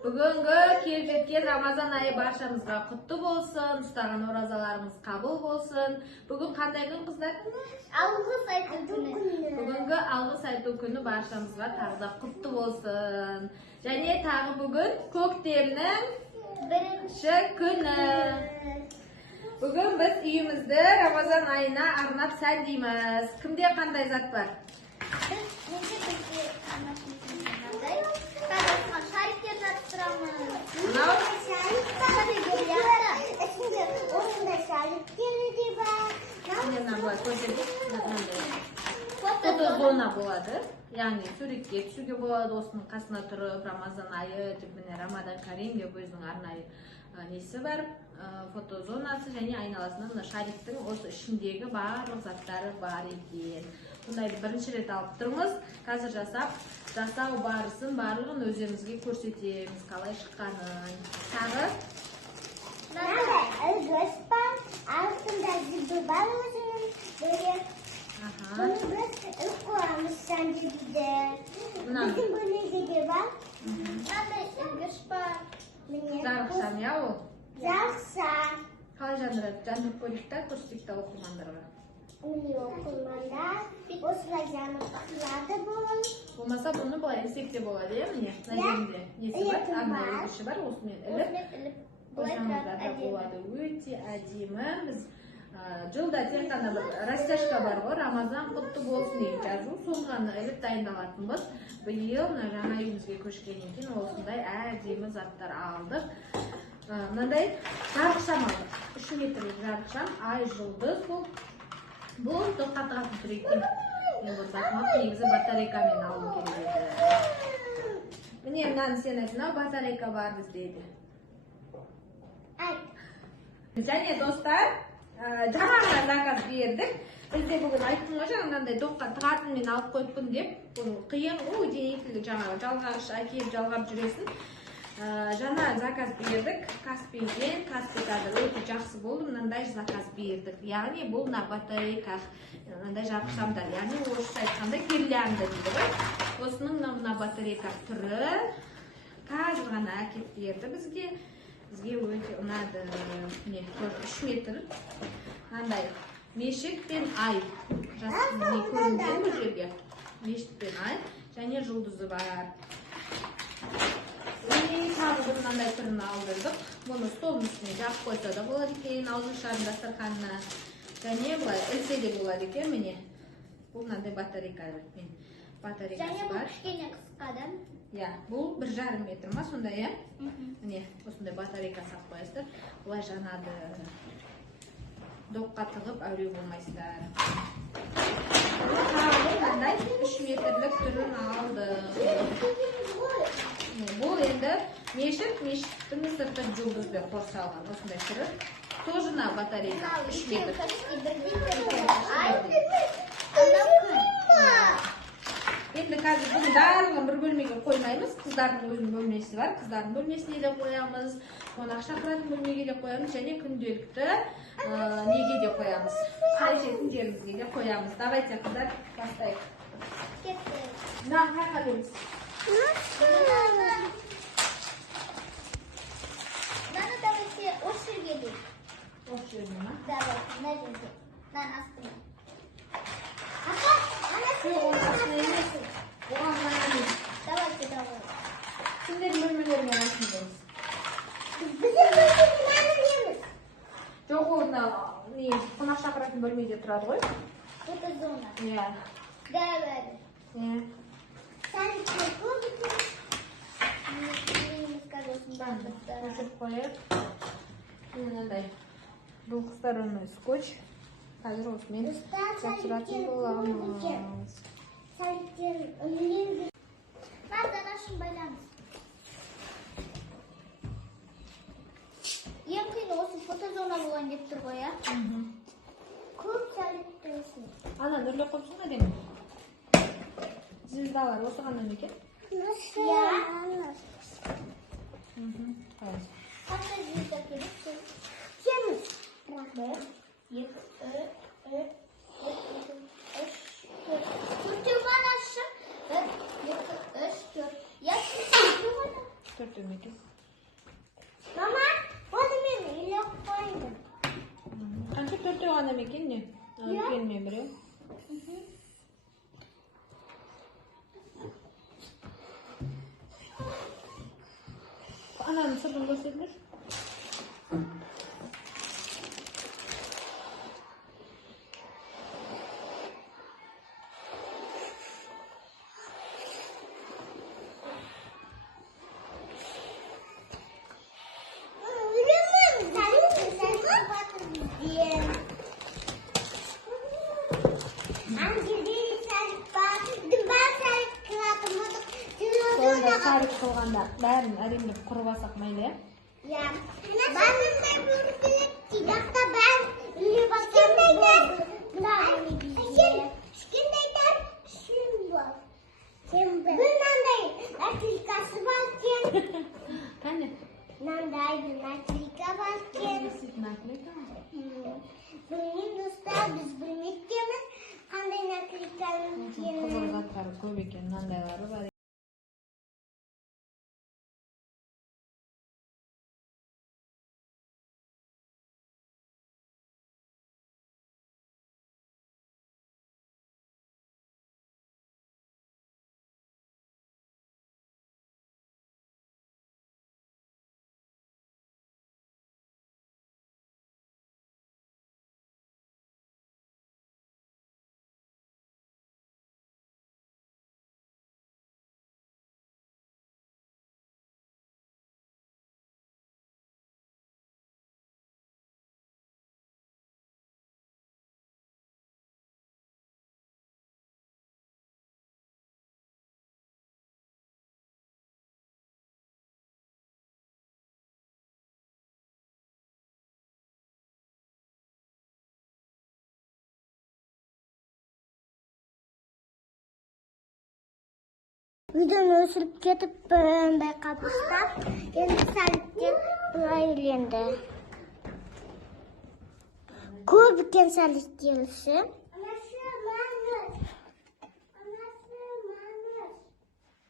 Бүгінгі келіп жеткен Рамазан айы баршамызға құтты болсын, ұстаған оразаларымыз қабыл болсын. Бүгін қандай күн, қыздар? Алғыс айту күні. Бүгінгі алғыс айту күні баршамызға тағы да құтты болсын. Және тағы бүгін көктемнің бірінші күні. Бүгін біз үйімізді Рамазан айына арнап сәндейміз. Кімде қандай зат бар? Шариктер жаттырамыз. Мынау? Осында шариктері де бар. Фотозона болады. Яғни суретке түсуге болады, осының қасына тұрып, Рамазан айы деп, міне Рамадан Карим деп өзінің арнайы несі бар, фотозонасы, және айналасында мына шариктің осы ішіндегі барлық заттары бар екен. Бұндай бірінші рет алып тұрмыз. Қазір жасау барысын барлығын өзімізге көрсетеміз, қалай шыққанын. Тағы Үлгіс бар, артында жібі бар өзінің бөлек. Бұны біз үлгіамыз сәндегіде. Біздің бөлеге де бар. Мынандай үлгіс бар. жарықшам, я ол? Жақсан. Қалай жандырады? Жандырып көрейік та, көрсетейік та оқырмандарға. Міне оқырмандар, осылай жанып қылады бұның. Болмаса бұны былай ілсек те болады, е, міне, мына жерінде несі бар, арнайы үлгіші бар, осымен іліп қойсаңыздар да болады. Өте әдемі. Біз жылда тек қана бір растяжка бар ғой, Рамазан құтты болсын деп жазу, соны ғана іліп дайындалатынбыз. Биыл жаңа үйімізге көшкеннен кейін осындай әдемі заттар алдық. Мынандай жарықшам алдық. 3 метрлік жарықшам, ай жұлдыз бұл. Бұл тоқтатығатын тұр екен. Мен бұл затмақ негізі батарейкамен алу керек еді. Міне мынаны сен айтсың, батарейка бар бізде еді. Және достар, жаңа заказ бердік. Бізде бүгін айттым ғой, жаңағындай доққа тығатынмен алып қойыппын деп. Бұл қиын, денейтілік жаңағы жалғағыш әкеліп жалғап жүресің. Жаңа заказ бердік Каспийден. Каспий қазір өте жақсы болды. Мынандай заказ бердік. Яғни бұл батарейка, мынандай жарықшамдар. Яғни орысша айтқанда гирлянда дейді ғой. Осының мына батарейка түрі қазір ғана әкеліп берді бізге. Бізге өте ұнады. 3 метр. Мынандай мешіт пен ай. Жасымен көрінген бұл жерге. Мешіт пен ай. Және жұлдызы бар. Тағы мынандай түрін алдырдық. Бұны столдың үстіне жақып қойса да болады екен, ауызашардың дастарханына. Және бұлай ілсе де болады екен, міне. Бұл мынандай батарейкасы бар. Және бұл кішкене қысқадан. Бұл 1,5 метр ма, сондай, е? Міне, осындай батарейка сап қойасыздар. Бұлай жанады. Доққа тығып әуре болмайсыздар. Тағы мынандай 3 метрлік түрін алды. Бұл енді мешіттің сырты жұлдызбен қоршалған осындай түрі. Тоже на батарейка 3 метр. Енді қазір бұның барлығын бір бөлмеге қоймаймыз. Қыздардың өзінің бөлмесі бар. Қыздардың бөлмесіне де қоямыз. Қонақ шақыратын бөлмеге де қоямыз. Және күнделікті неге де қоямыз. Қажетін жерімізге де қоямыз. Давайте, қыздар, бастайық. На, қайқалеміз. Надо давайте очередь. Очередь, ма? Давайте, на жерде. На астына. Давайте, давай. Кімдердің бөлмелеріне рахмет. Біздің бөлмеге мәні неміз? Жоқ, оны қонақ шақыратын бөлмеде тұрады ғой. Фотозона. Давай. Сәлікте көбігі. Өшіп қойып. Мынандай. Бұл қыстарының скотч. Қазір осымен жапсыратын боламыз. Сәліктерін үлінді. Наздан ашын байланыз. Ең қиын осы фотозона болған деп тұр ғой, а? Көп сәлікті өсін. Ана, нүрлі қопсын ба деме? Звездалар осы ғана екен? Қандай звезда керек? Кеміз? Бір, екі, төртеу ғана ашы. Бір, екі, үш, төрт. Я сізді ғана. ekan ne? Kelmay biri. Ananı sırtını göstermiş. Sonra sarık kılganda bärin әрине құрып алсақ майлы, ya? Ya. Ben kilakta ben Şikindeyler. Bundan değil. Naklikası varken. Hani? Nandaydı naklika varken. Naklika mı? Benim dostlar biz bilmekimiz. Kanday naklikanın Қызыл заттары көп екен, мынандайлары бар. Birden ösürüp ketip bayqapıştap, endi salitken aylendi. Ko'p ekan salitkelisi.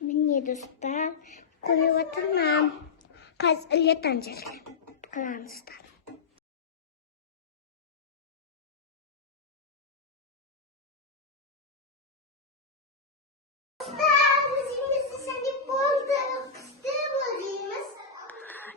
Mine do'stlar, ko'rib o'tirman. Hozir ertanjalik qilamizlar.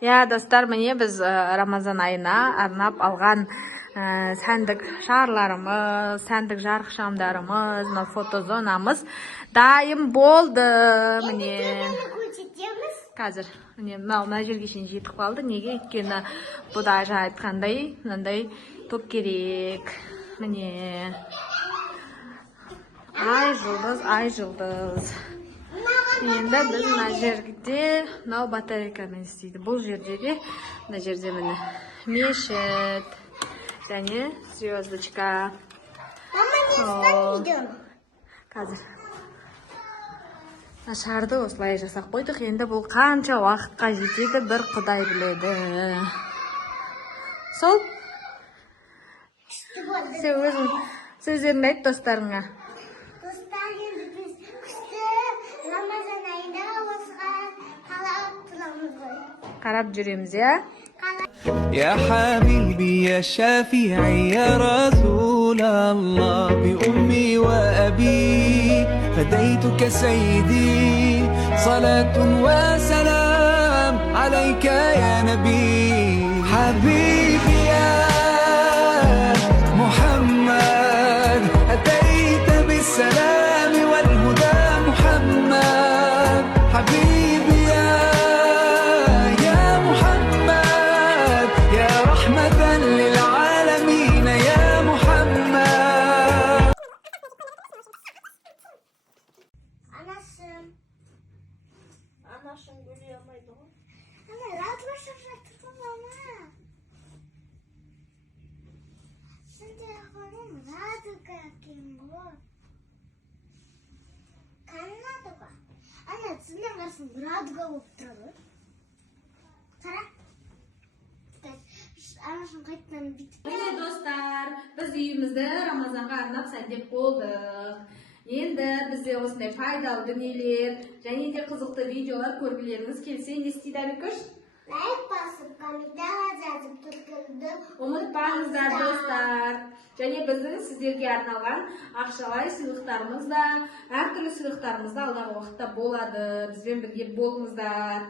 Ya dostlar, mine biz Ramazan ayına arnab algan sәндік шарларымыз, сәндік жарықшамдарымыз, фотозонамыз дайым болды. Міне қазір мына жерге шейін жетіп қалды. Неге? Өйткені бұда жаңа айтқандай, мынандай топ керек. Міне ай жылдыз. Енді біз мына жерде мынау батарейкамен істейді. Бұл жердегі мына жерде міне мешіт және звездочка. Қазір шарды осылай жасап қойдық. Енді бұл қанша уақытқа жетеді, бір Құдай біледі. Сол? Сен өзің сөздеріңді айт достарыңа. Dostlar, енді біз күшті Рамазан айында осыған қалап тұрамыз ғой. Қарап жүреміз, я? يا حبيبي يا شافعي يا رسول الله بأمي وأبي فديتك سيدي صلاة وسلام عليك يا نبي حبيبي يا محمد أتيت بالسلام والهدى محمد حبيبي يا محمد يا رحمة للعالمين يا محمد Anasın görüyor muydu? Ama rahat başlayacak tutulama. Sen telefonum rahat kakayım bu. Kanına da bak. Anne sizden karşısın rahat kalıp durur. Kara. Anasın kayıtlarını bitir. Міне достар, біз үйімізді Рамазанға арнап сәндеп болдық. Енді бізде осындай пайдалы дүниелер және де қызықты видеолар көргілеріңіз келсе, не істейді Аликөш? Лайк басып, комментарий жазып, түркілді ұмытпаңыздар достар. Және біздің сіздерге арналған ақшалай сыйлықтарымыз да, әртүрлі сыйлықтарымыз да алдағы уақытта болады. Бізбен бірге болыңыздар.